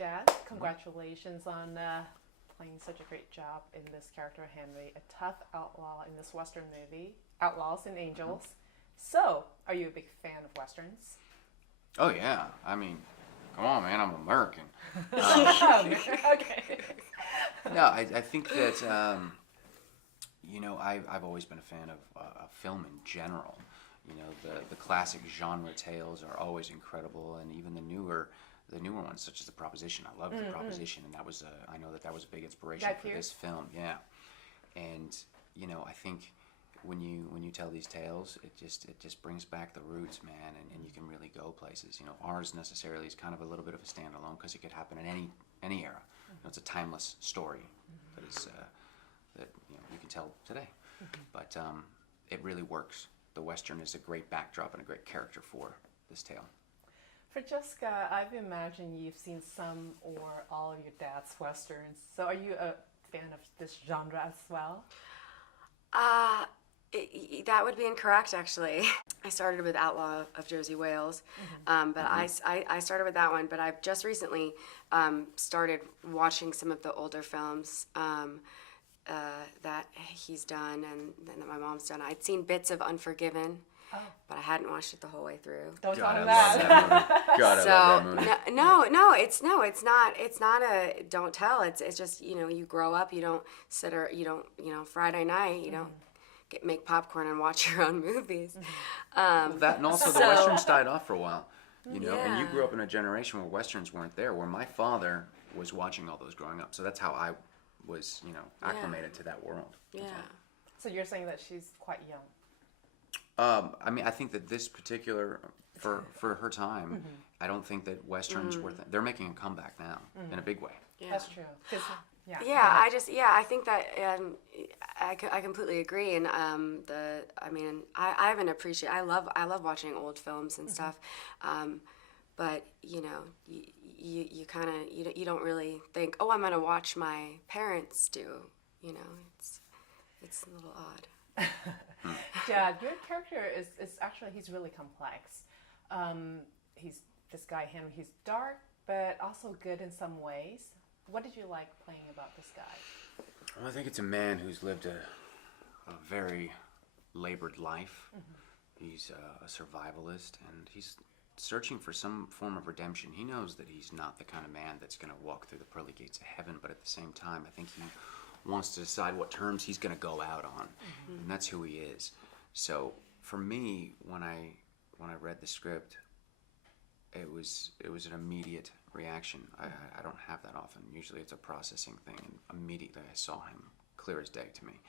Jad, congratulations on playing such a great job in this character, Henry, a tough outlaw in this Western movie, Outlaws and Angels. So, are you a big fan of Westerns? Oh, yeah. I mean, come on, man. I'm American. Okay. No, I think that, I've always been a fan of film in general. You know, the classic genre tales are always incredible, and even the newer ones, such as The Proposition. I love The Proposition, and I know that was a big inspiration for this film. Yeah, and I think when you tell these tales, it just brings back the roots, man, and you can really go places. Ours necessarily is kind of a little bit of a standalone because it could happen in any era. It's a timeless story that is that you can tell today, but it really works. The Western is a great backdrop and a great character for this tale. Francesca, I've imagined you've seen some or all of your dad's Westerns. So are you a fan of this genre as well? That would be incorrect, actually. I started with Outlaw of Jersey Wales, but I started with that one, but I've just recently started watching some of the older films that he's done and that my mom's done. I'd seen bits of Unforgiven, but I hadn't watched it the whole way through. Don't God, tell him I love that movie. God, I love that movie. It's not a don't tell. It's just, you grow up, you don't sit or Friday night, you don't make popcorn and watch your own movies. That and also the Westerns died off for a while, and you grew up in a generation where Westerns weren't there, where my father was watching all those growing up. So that's how I was, acclimated to that world. Yeah. So you're saying that she's quite young? I think that this particular, for her time, I don't think that Westerns were, they're making a comeback now in a big way. Yeah. That's true. I think that I completely agree, and I have an appreciation. I love watching old films and stuff, but you kind of you don't really think, oh, I'm gonna watch my parents do. It's a little odd. Dad, your character is actually, he's really complex. He's this guy Henry. He's dark, but also good in some ways. What did you like playing about this guy? Well, I think it's a man who's lived a very labored life. He's a survivalist, and he's searching for some form of redemption. He knows that he's not the kind of man that's going to walk through the pearly gates of heaven, but at the same time, I think he wants to decide what terms he's going to go out on, and that's who he is. So for me, when I read the script, it was an immediate reaction. I don't have that often. Usually it's a processing thing, and immediately I saw him clear as day to me.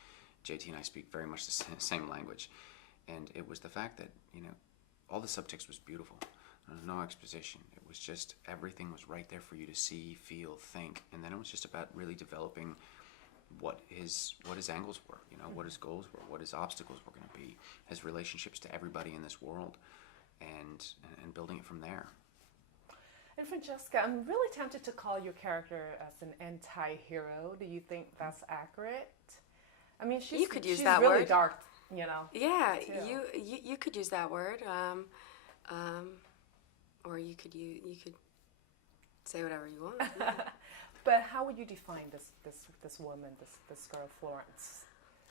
JT and I speak very much the same language, and it was the fact that all the subtext was beautiful. There was no exposition. It was just everything was right there for you to see, feel, think, and then it was just about really developing what his angles were, what his goals were, what his obstacles were going to be, his relationships to everybody in this world, and building it from there. And Francesca, I'm really tempted to call your character as an anti-hero. Do you think that's accurate? I mean, she's that really word. Dark, Yeah, too. you could use that word, or you could say whatever you want. Yeah. But how would you define this woman, this girl, Florence?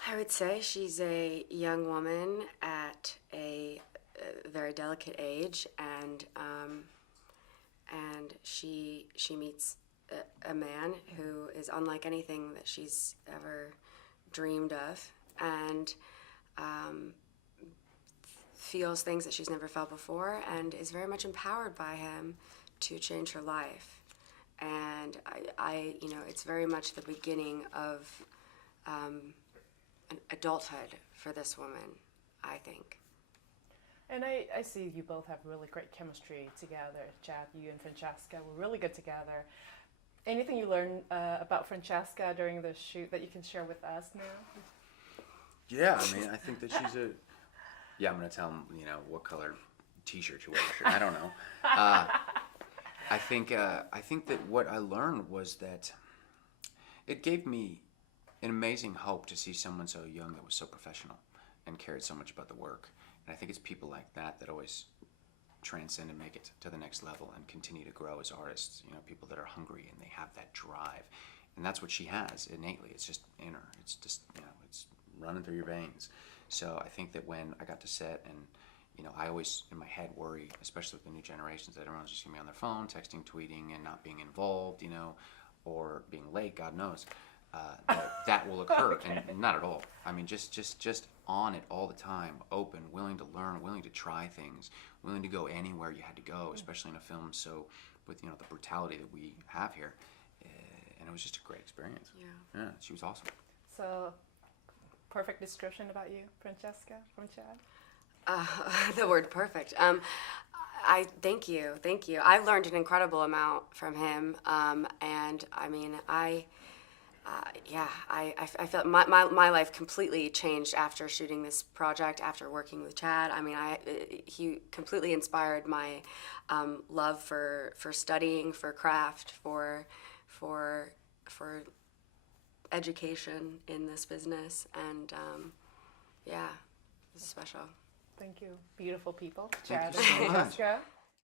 I would say she's a young woman at a very delicate age, and she meets a man who is unlike anything that she's ever dreamed of, and feels things that she's never felt before, and is very much empowered by him to change her life. And I it's very much the beginning of an adulthood for this woman, I think. And I see you both have really great chemistry together. Chad, you and Francesca were really good together. Anything you learned about Francesca during the shoot that you can share with us now? Yeah, I think that she's I'm going to tell him, what color t-shirt you wear. I don't know. I think that what I learned was that it gave me an amazing hope to see someone so young that was so professional and cared so much about the work. And I think it's people like that always transcend and make it to the next level and continue to grow as artists. You know, people that are hungry and they have that drive, and that's what she has innately. It's just in her. It's just, you know, it's running through your veins. So I think that when I got to set, and you know, I always in my head worry, especially with the new generations, that everyone's just gonna be on their phone, texting, tweeting, and not being involved, you know, or being late. God knows. That will occur, Okay. and not at all. I mean, just on it all the time, open, willing to learn, willing to try things, willing to go anywhere you had to go, especially in a film so with, you know, the brutality that we have here, and it was just a great experience. Yeah. She was awesome. So, perfect description about you, Francesca, from Chad. The word perfect. I thank you. I learned an incredible amount from him, and I mean, I felt my life completely changed after shooting this project, after working with Chad. I mean, he completely inspired my love for studying, for craft, for education in this business, and yeah, this is special. Thank you. Beautiful people. Thank Chad you and so much. Francesca.